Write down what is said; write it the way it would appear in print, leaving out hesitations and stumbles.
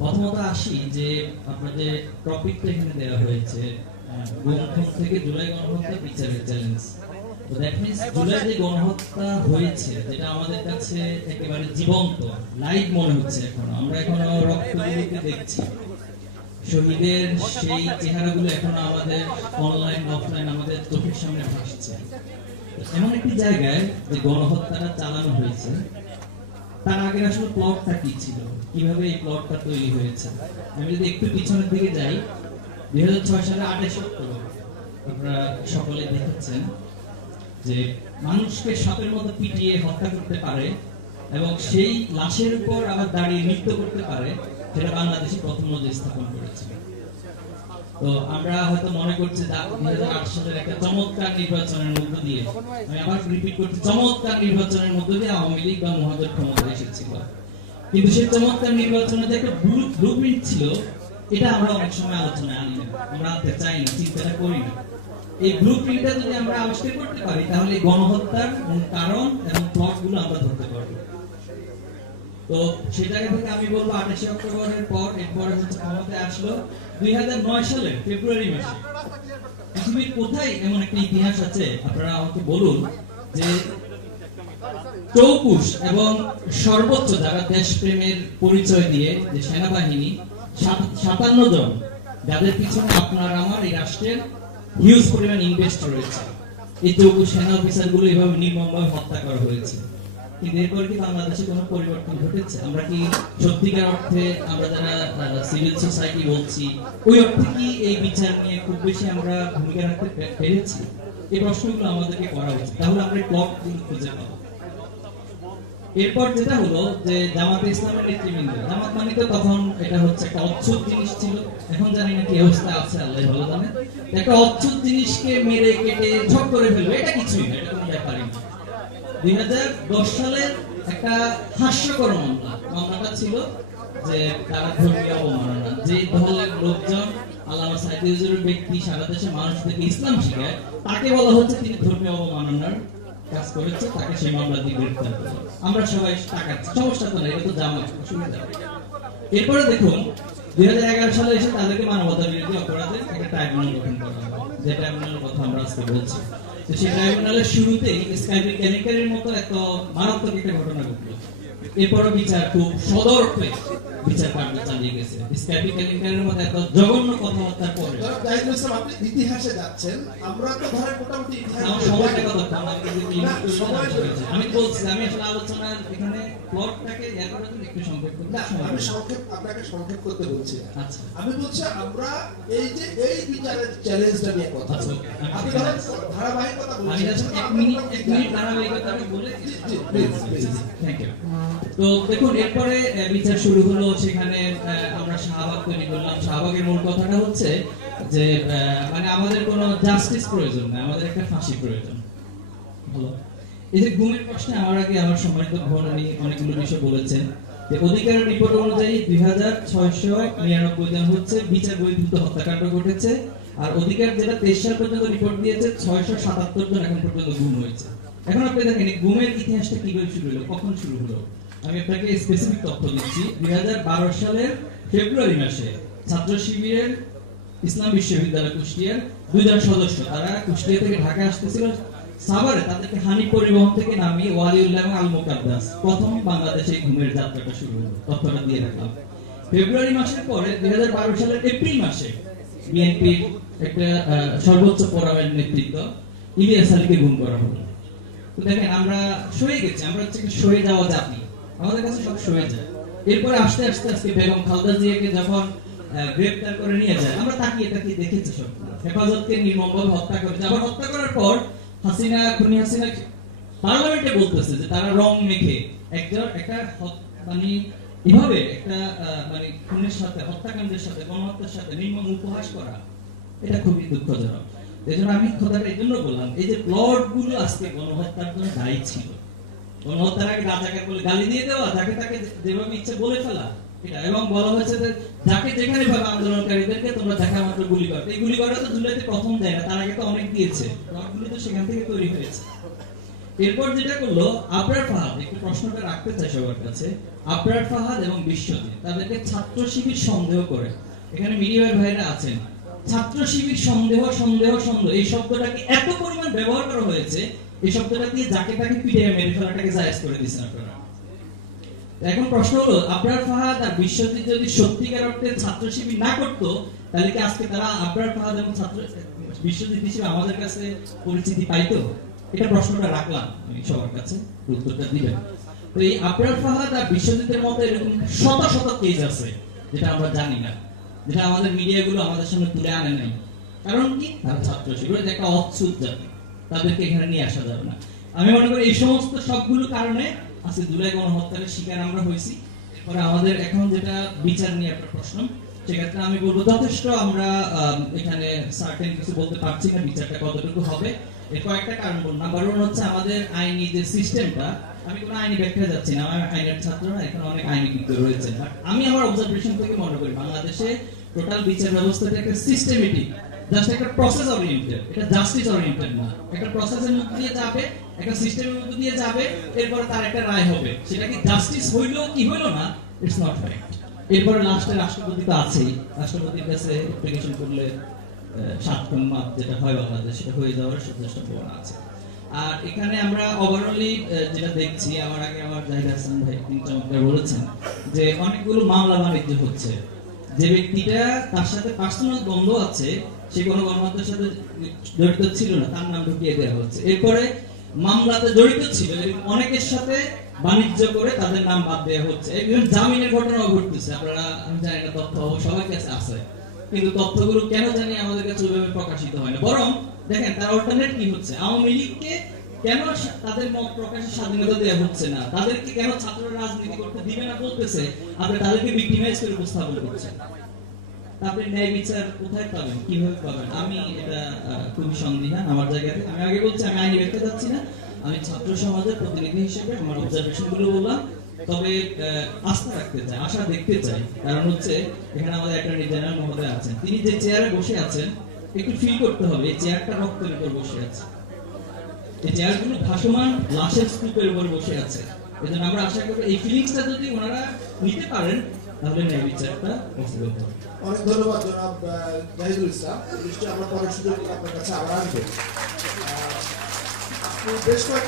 প্রথমত আসি যে আপনাদের টপিকটা এখানে দেওয়া হয়েছে গুমখুন থেকে জুলাই গণহত্যা বিচারের চ্যালেঞ্জ। তো দ্যাট মিন্স জুলাই যে গণহত্যা হয়েছে যেটা আমাদের কাছে একেবারে জীবন্ত লাইভ মনে হচ্ছে, আমরা এখনো রক্তগুলোকে দেখছি, শহীদের সেই চেহারাগুলো এখনো আমাদের অনলাইন অফলাইন আমাদের চোখের সামনে ভাসছে। এমন একটি জায়গায় যে গণহত্যাটা চালানো হয়েছে, তার আগে আসলে প্লটটা কি ছিল, কিভাবে এই প্লটটা তৈরি হয়েছে। আমি যদি একটু পিছনের দিকে যাই, 2006 সালে 28 অক্টোবর আপনারা সকলে দেখেছেন যে মানুষকে সাপের মতো পিটিয়ে হত্যা করতে পারে এবং সেই লাশের উপর আবার দাঁড়িয়ে নৃত্য করতে পারে, সেটা বাংলাদেশে প্রথম নজির স্থাপন করেছিল। তো আমরা হয়তো মনে করছি 2008 সালের একটা চমৎকার নির্বাচনের মধ্য দিয়ে, আমি আবার রিপিট করছি, চমৎকার নির্বাচনের মধ্য দিয়ে আওয়ামী লীগ বা মহাজোট ক্ষমতায় এসেছিল। কিন্তু সেই চমৎকার নির্বাচনের যে একটা ব্লুপ্রিন্ট ছিল, এটা আমরা অনেক সময় আলোচনায় আনি না, আমরা আনতে চাই না, চিন্তাটা করি না। এই ব্লুপ্রিন্টটা যদি আমরা আবিষ্কার করতে পারি, তাহলে গণহত্যার কারণ এবং প্লটগুলো আমরা ধরতে পারবো। তো সেই জায়গা থেকে আমি বলবো 28 অক্টোবরের পর এরপরে হচ্ছে ক্ষমতায় আসলো 2009 সালে ফেব্রুয়ারি মাসে। পৃথিবীর কোথায় এমন একটা ইতিহাস আছে আপনারা আমাকে বলুন যে চৌকুশ এবং সর্বোচ্চ যারা দেশপ্রেমের পরিচয় দিয়ে যে সেনাবাহিনী 57 জন, যাদের পিছনে আপনার আমার এই রাষ্ট্রের হিউজ পরিমাণ ইনভেস্ট রয়েছে, এই চৌকুশ সেনা অফিসার গুলো এভাবে নির্মমভাবে হত্যা করা হয়েছে। কিন্তু এরপর কি বাংলাদেশে কোনো পরিবর্তন ঘটেছে? আমরা কি সত্যিকার অর্থে আমরা যারা সিভিল সোসাইটি বলছি, ওই অর্থে কি এই বিচার নিয়ে খুব বেশি আমরা ভূমিকা রাখতে পেরেছি? এই প্রশ্নগুলো আমাদেরকে করা উচিত, তাহলে আমরা প্লট খুঁজে পাবো। এরপর যেটা হলো যে জামাতে ইসলামের নেতৃবৃন্দ, জামাত মানে তো তখন এটা হচ্ছে একটা অচ্ছুত জিনিস ছিল, এখন জানি না কি অবস্থা আছে আল্লাহ ভালো জানে। একটা অচ্ছুত জিনিসকে মেরে কেটে ঝক করে ফেলবে, এটা কিছুই না, এটা কোনো ব্যাপারই না। 2010 সালের একটা হাস্যকর মামলাটা ছিল যে তারা ধর্মীয় অবমাননা, যে দলের লোকজন আল্লামা সাইদ হুজুরের ব্যক্তি সারা দেশে মানুষদেরকে ইসলাম শিখায়, তাকে বলা হচ্ছে তিনি ধর্মীয় অবমাননার কাজ করেছে, তাকে সেই মামলা দিয়ে গ্রেফতার করা। আমরা সবাই টাকাচ্ছি, সমস্যা তো নেই, এটা তো জামাত, অসুবিধা। এরপরে দেখুন 2011 সালে এসে তাদেরকে মানবতা বিরোধী অপরাধের একটা ট্রাইব্যুনাল গঠন করা হয়, যে ট্রাইব্যুনালের কথা আমরা আজকে বলছি। তো সেই ট্রাইব্যুনালের শুরুতেই স্কাইপি কেলেঙ্কারির মতো একটা মারাত্মক একটা ঘটনা ঘটলো। এরপরও বিচার খুব সদর্থে বিচার কার্য চালিয়ে গেছে। স্কাইপি কেলেঙ্কারির মতো এত জঘন্য কথাবার্তার পরে আপনি ইতিহাসে যাচ্ছেন, আমরা তো ধরেন মোটামুটি আমি বলছি, আমি আসলে আলোচনা এখানে প্লটটাকে ইয়া করার জন্য একটু সংক্ষেপ করতে, আমি আপনাকে সংক্ষেপ করতে বলছি। আচ্ছা, আমি বলছি আমরা এই যে এই বিচারের চ্যালেঞ্জটা নিয়ে কথা বলছি। আপনি ধরেন ধারাবাহিকতা বলছেন, এক মিনিট ধারাবাহিকতাটা বলে থ্যাংক ইউ। তো দেখুন এরপরে বিচার শুরু হলো, সেখানে আমরা শাহবাগ তৈরি করলাম। শাহবাগের মূল কথাটা হচ্ছে যে মানে আমাদের কোনো জাস্টিস প্রয়োজন না, আমাদের একটা ফাঁসি প্রয়োজন। ভালো, এই যে গুমের প্রশ্নে আমার আগে আমার সম্মানিত ভবনী অনেকগুলো বিষয় বলেছেন যে অধিকারের রিপোর্ট অনুযায়ী 2699 জন হচ্ছে বিচার বহির্ভূত হত্যাকাণ্ড ঘটেছে, আর অধিকার যেটা 23 সাল পর্যন্ত রিপোর্ট দিয়েছে 677 জন এখন পর্যন্ত গুম হয়েছে। এখন আপনি দেখেন গুমের ইতিহাসটা কিভাবে শুরু হলো, কখন শুরু হলো। আমি আপনাকে স্পেসিফিক তথ্য দিচ্ছি। 2012 সালের ফেব্রুয়ারি মাসে ছাত্র শিবিরের ইসলাম বিশ্ববিদ্যালয় কুষ্টিয়ার 2 জন সদস্য, তারা কুষ্টিয়া থেকে ঢাকা আসতেছিল, সাভারে তাদেরকে হানি পরিবহন থেকে নামিয়ে ওয়ালিউল্লাহ এবং আল মুকাদ্দাস প্রথম বাংলাদেশে ঘুমের যাত্রাটা শুরু হলো। তথ্যটা দিয়ে রাখলাম। ফেব্রুয়ারি মাসের পরে 2012 সালের এপ্রিল মাসে বিএনপির একটা সর্বোচ্চ ফোরামের নেতৃত্ব ইলিয়াস আলীকে গুম করা হলো। তো দেখেন আমরা সয়ে গেছি, আমরা হচ্ছে সয়ে যাওয়া জাতি, আমাদের কাছে সব সয়ে যায়। এরপরে আস্তে আস্তে আজকে বেগম খালেদা জিয়াকে যখন গ্রেফতার করে নিয়ে যায়, আমরা তাকিয়ে তাকিয়ে দেখেছি সব হেফাজতকে নির্মমভাবে হত্যা করেছে। আবার হত্যা করার পর হাসিনা পার্লামেন্টে বলতেছে যে তারা রং মেখে একটা মানে এভাবে একটা মানে খুনের সাথে, হত্যাকাণ্ডের সাথে, গণহত্যার সাথে নির্মম উপহাস করা, এটা খুবই দুঃখজনক। এজন্য আমি কথাটা এই জন্য বললাম, এই যে প্লট গুলো আজকে গণহত্যার জন্য দায়ী ছিল, গণহত্যার আগে রাজাকে বলে গালি দিয়ে দেওয়া, যাকে তাকে যেভাবে ইচ্ছে বলে ফেলা, এটা এবং বলা হয়েছে যে যাকে যেখানে ভাবে আন্দোলনকারীদেরকে তোমরা দেখা মাত্র গুলি করো। এই গুলি করা তো জুলাইতে প্রথম যায় না, তার আগে তো অনেক দিয়েছে, প্লটগুলো তো সেখান থেকে তৈরি হয়েছে। এরপর যেটা করলো আবরার ফাহাদ, একটু প্রশ্নটা রাখতে চাই সবার কাছে। আবরার ফাহাদ এবং বিশ্বজিৎ তাদেরকে ছাত্র শিবির সন্দেহ করে, এখানে মিডিয়ার ভাইরা আছেন, ছাত্র শিবির সন্দেহ সন্দেহ সন্দেহ এই শব্দটাকে এত পরিমাণ ব্যবহার করা হয়েছে, এই শব্দটা দিয়ে যাকে তাকে পিটিয়ে মেরে ফেলাটাকে জায়েজ করে দিয়েছেন আপনারা। এখন প্রশ্ন হলো আবরার ফাহাদ আর বিশ্বজিৎ যদি সত্যিকার অর্থে ছাত্র শিবির না করতো, তাহলে কি আজকে তারা আবরার ফাহাদ এবং ছাত্র বিশ্বজিৎ হিসেবে আমাদের কাছে পরিচিতি পাইতো? এটা প্রশ্নটা রাখলাম আমি সবার কাছে, উত্তরটা দিবেন। তো এই আবরার ফাহাদ আর বিশ্বজিতের মতো এরকম শত শত কেস আছে যেটা আমরা জানি না, যেটা আমাদের মিডিয়াগুলো আমাদের সামনে তুলে আনে নাই। কারণ কি? তারা ছাত্র শিবির একটা অচ্ছুত জাতি, তাদেরকে এখানে নিয়ে আসা যাবে না। আমি মনে করি এই সমস্ত সবগুলো কারণে আজকে জুলাই গণহত্যার শিকার আমরা হয়েছি। এরপরে আমাদের এখন যেটা বিচার নিয়ে একটা প্রশ্ন, সেক্ষেত্রে আমি বলবো যথেষ্ট আমরা এখানে সার্টেন কিছু বলতে পারছি না বিচারটা কতটুকু হবে। এর কয়েকটা কারণ বললাম। নাম্বার 1 হচ্ছে আমাদের আইনি যে সিস্টেমটা, আমি কোনো আইনি ব্যাখ্যা যাচ্ছি না, আমার আইনের ছাত্র না, এখানে অনেক আইনিবিদ রয়েছে, বাট আমি আমার অবজারভেশন থেকে মনে করি বাংলাদেশে টোটাল বিচার ব্যবস্থাটা একটা সিস্টেমেটিক, জাস্ট একটা প্রসেস ওরিয়েন্টেড, এটা জাস্টিস ওরিয়েন্টেড না। একটা প্রসেসের মধ্যে দিয়ে যাবে, একটা সিস্টেমের মধ্যে দিয়ে যাবে, এরপর তার একটা রায় হবে। সেটা কি জাস্টিস হইলো কি হইলো না, ইটস নট ফ্যাক্ট। এরপরে লাস্টে রাষ্ট্রপতি তো আছেই, রাষ্ট্রপতির কাছে অ্যাপ্লিকেশন করলে 7 খুন মাপ যেটা হয় বাংলাদেশ, সেটা হয়ে যাওয়ার যথেষ্ট সম্ভাবনা আছে। আর এখানে আমরা ওভারঅলি যেটা দেখছি, আমার আগে আমার জাহিদ হাসান ভাই তিনি চমৎকার বলেছেন যে অনেকগুলো মামলা বাণিজ্য হচ্ছে। যে ব্যক্তিটা তার সাথে পার্সোনাল দ্বন্দ্ব আছে, সে কোনো গণহত্যার সাথে জড়িত ছিল না, তার নাম ঢুকিয়ে দেওয়া হচ্ছে। এরপরে মামলাতে জড়িত ছিল অনেকের সাথে বাণিজ্য করে তাদের নাম বাদ দেওয়া হচ্ছে। এবং জামিনের ঘটনাও ঘটতেছে, আপনারা আমি জানি না তথ্য সবার কাছে আছে, কিন্তু তথ্যগুলো কেন জানি আমাদের কাছে ওইভাবে প্রকাশিত হয় না। বরং দেখেন তার অল্টারনেট কি হচ্ছে, আওয়ামী লীগকে কেন তাদের মত প্রকাশের স্বাধীনতা দেওয়া হচ্ছে না, তাদেরকে কেন ছাত্ররা রাজনীতি করতে দিবে না বলতেছে, আপনি তাদেরকে ভিক্টিমাইজ করে উপস্থাপন করছেন। আপনি ন্যায় বিচার কোথায় পাবেন, কিভাবে পাবেন? আমি এটা খুবই সন্দিহান আমার জায়গাতে। আমি আগে বলছি আমি আইনি ব্যাখ্যা যাচ্ছি না, আমি ছাত্র সমাজের প্রতিনিধি হিসেবে আমার অবজারভেশন গুলো বললাম। তবে আস্থা রাখতে চাই, আশা দেখতে চাই, কারণ হচ্ছে এখানে আমাদের অ্যাটর্নি জেনারেল মহোদয় আছেন, তিনি যে চেয়ারে বসে আছেন একটু ফিল করতে হবে এই চেয়ারটা রক্তের উপর বসে আছে, এই চেয়ারগুলো ভাসমান লাশের স্তূপের উপর বসে আছে। এজন্য আমরা আশা করি এই ফিলিংসটা যদি ওনারা নিতে পারেন তাহলে ন্যায় বিচারটা পসিবল হবে। অনেক ধন্যবাদ জনাব জাহিদুল ইসলাম। নিশ্চয়ই আমরা পরের সুযোগে আপনার কাছে আবার আসবো। বেশ কয়েকটা